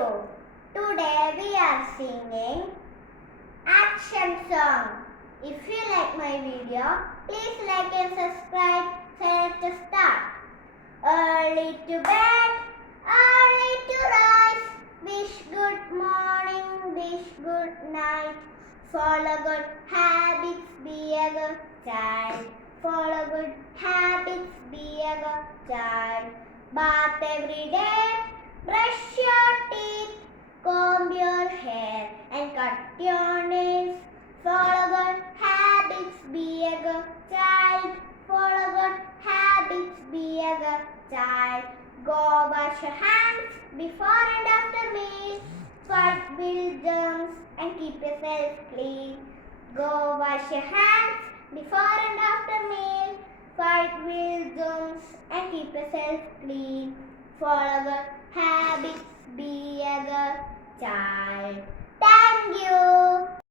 you. Today we are singing action song. If you like my video, please like and subscribe. So let's start. Early to bed, early to rise. Wish good morning, wish good night. Follow good habits, be a good child. Follow good habits, be a good child. Bath every day, brush your teeth, comb your hair and cut your nails. Follow good habits, be a good child. Follow good habits, be a good child. Go wash your hands before and after meals. Fight will germs and keep yourself clean. Go wash your hands before and after meal. Fight will germs and keep yourself clean. Follow good habits, be a good child.